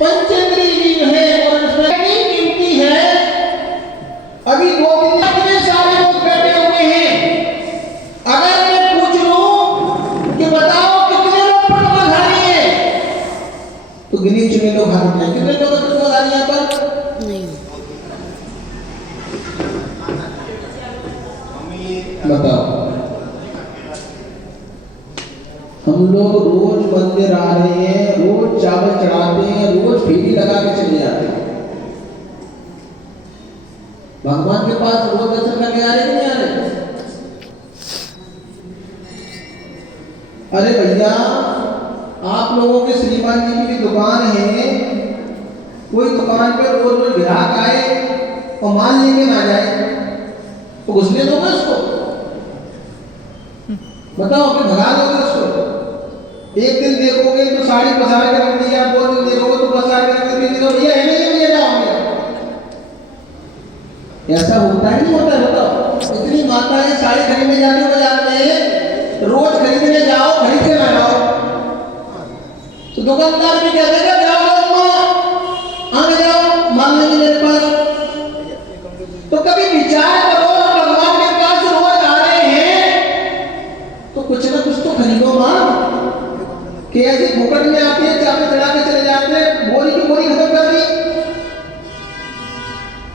पंचेंद्रीय जीव है और इसमें कितनी कीमती है। अभी 2-3 इतने सारे लोग बैठे हुए हैं, अगर मैं पूछ लूं कि बताओ कितने लोग प्रतिभाधारी हैं, तो गिने चुने लोग हाथ उठाएं। कितने लोग प्रतिभाधारी हैं पर? नहीं बताओ। हम लोग रोज मंदिर आ रहे हैं, रोज चावल चढ़ाते हैं, रोज फेरी लगा के चले जाते हैं। भगवान के पास रोज दर्शन करने आ रहे कि नहीं आ रहे? अरे भैया, आप लोगों के श्रीमान जी की भी दुकान है, कोई दुकान पे रोज रोज ग्राहक आए और माल लेके ना जाए तो घुसने दोगे उसको? बताओ, फिर भगा दोगे उसको? एक दिन देखोगे तो साड़ी पसार के रख दिया, 2 दिन देखोगे तो पसार के रख दिया, भैया है नहीं भैया जाओ भैया। ऐसा होता है नहीं होता है? बताओ। इतनी माताएं साड़ी खरीदने जाते हो बाजार में, रोज खरीदने जाओ, खरीद के ना लाओ, तो दुकानदार भी कह देगा जाओ आगे जाओ, माल नहीं मेरे पास। तो कभी विचार करो, भगवान के पास रोज आ रहे हैं तो कुछ ना कुछ तो खरीदो मां। कि ऐसी भूकट में आती है, चावल चढ़ा के चले जाते हैं, बोरी की बोरी खत्म कर दी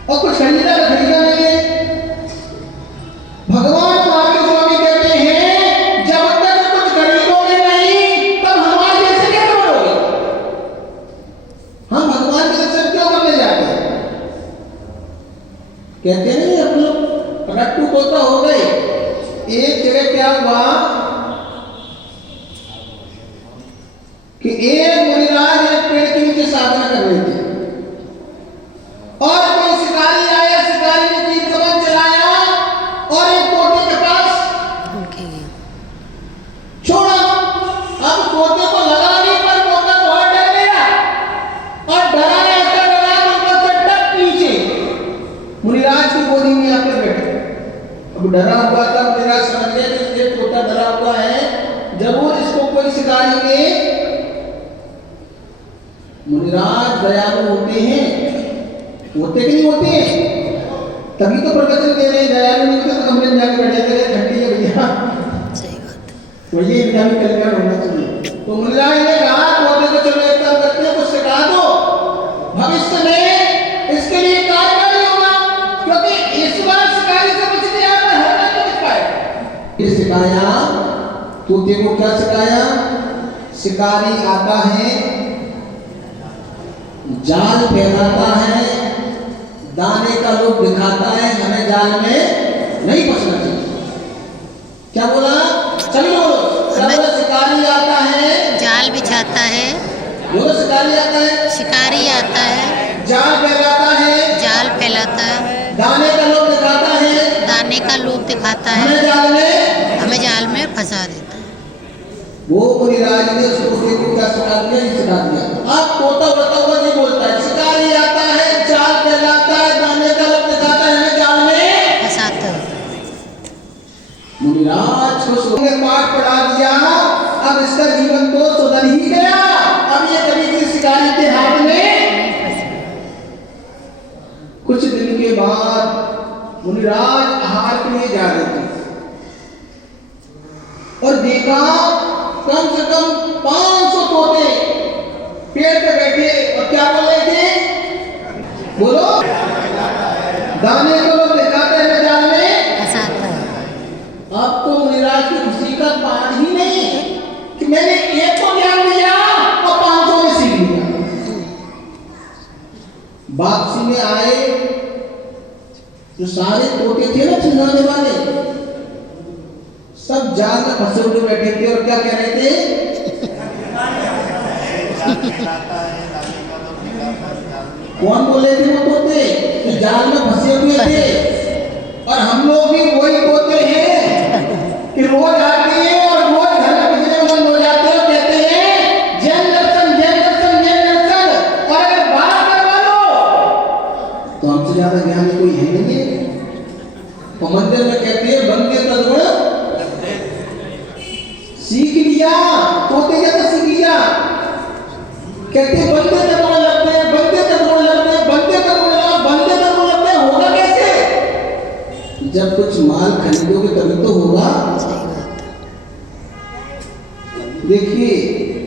और कुछ खरीदा नहीं है। भगवान आगे स्वामी कहते हैं जब तक कुछ खरीदोगे नहीं तब हनुमान जैसे कैसे बनोगे? हम भगवान के दर्शन क्यों करने जाते हैं? कहते नहीं हम लोग रट्टू तोता हो गए। एक जगह क्या हुआ कि एक मुनिराज एक पेड़ के नीचे साधना कर रहे थे और कोई शिकारी आया, शिकारी ने तीर कमान चलाया और एक तोते के पास छोड़ा। अब तोते को लगा नहीं, पर तोता बहुत डर गया और डरा ऐसा डरा तो उसका चट्टा नीचे मुनिराज की गोदी में आकर बैठे। अब डरा हुआ था मुनिराज, समझ गया कि ये तोता डरा हुआ है, जरूर इसको कोई शिकारी ने। मुनिराज दयालु होते हैं, होते कि नहीं होते हैं? तभी तो प्रवचन दे रहे हैं। दयालु नहीं तो कमरे में जाकर बैठे थे, घंटी है भैया। सही बात। तो ये इनका भी कल्याण होना चाहिए। तो मुनिराज ने कहा तोते को चलो एक काम करते हैं, कुछ सिखा दो, भविष्य में इसके लिए कार्य नहीं होगा, क्योंकि इस बार शिकारी से कुछ नहीं आता, हर बार तो कुछ पाए। ये सिखाया तोते को, क्या सिखाया? शिकारी आता है, जाल फैलाता है, दाने का लोभ दिखाता है, हमें जाल में नहीं फंसना चाहिए। क्या बोला? चलो शिकारी आता है, जाल बिछाता है, बोलो शिकारी आता है, शिकारी आता है, जाल फैलाता है, जाल फैलाता है, दाने का लोभ दिखाता है, दाने का लोभ दिखाता है, हमें जाल में फंसा देता है। वो मुनिराज ने उस तोते को क्या सिखा दिया? ये सिखा दिया। अब तोता उड़ता हुआ नहीं बोलता है, शिकारी आता है, जाल फैलाता है, दाने का लोभ दिखाता है, हमें जाल में फंसाता है। मुनिराज को सोने पाठ पढ़ा दिया, अब इसका जीवन तो सुधर ही गया। अब ये कभी किसी शिकारी के हाथ में। कुछ दिन के बाद मुनिराज आहार के लिए जा रहे थे और देखा कम से कम 500 तोते पेड़ पे बैठे और क्या बोल रहे थे? बोलो, दाने को लोग दिखाते हैं, जाल में फंसाता है। अब तो मुनिराज की खुशी का पार ही नहीं कि मैंने एक को ज्ञान दिया और 500 में सीख लिया। वापसी में आए, जो सारे तोते थे ना चिल्लाने वाले, सब जाल में फंसे हुए बैठे थे और क्या कह रहे थे? कौन बोले थे? वो तोते जो जाल में फंसे हुए थे। और हम लोग भी वही तोते हैं कि रोज आते हैं और रोज घर में बिजली बंद हो जाते हैं और कहते हैं जैन दर्शन, जैन दर्शन, जैन दर्शन, और अगर बात करवा लो तो हमसे ज्यादा ज्ञानी कोई है नहीं है। और मंदिर में कहते हैं बंदे तदगुण सीख लिया, तोते जैसा सीख लिया। कहते बंदे तदगुण जब कुछ माल खरीदोगे तभी तो होगा। सही बात। देखिए